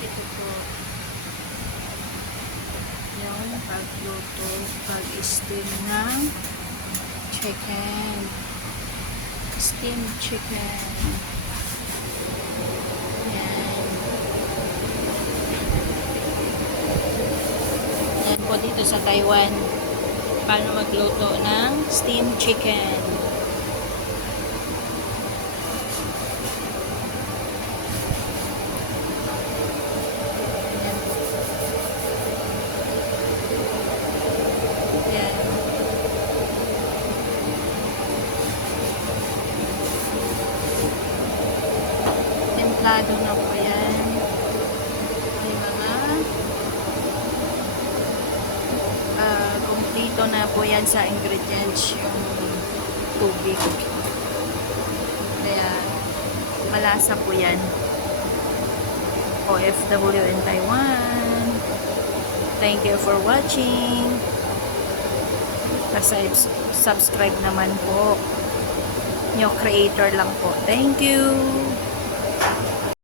Ito po yung pagluto, pag-steam ng chicken. Steam chicken. Yan. Yan po dito sa Taiwan. Paano magluto ng steam chicken. Templado na po yan. May mga kumpleto na po yan sa ingredients yung tubig. Kaya malasa po yan. OFW in Taiwan. Thank you for watching. Subscribe naman po. New creator lang po. Thank you.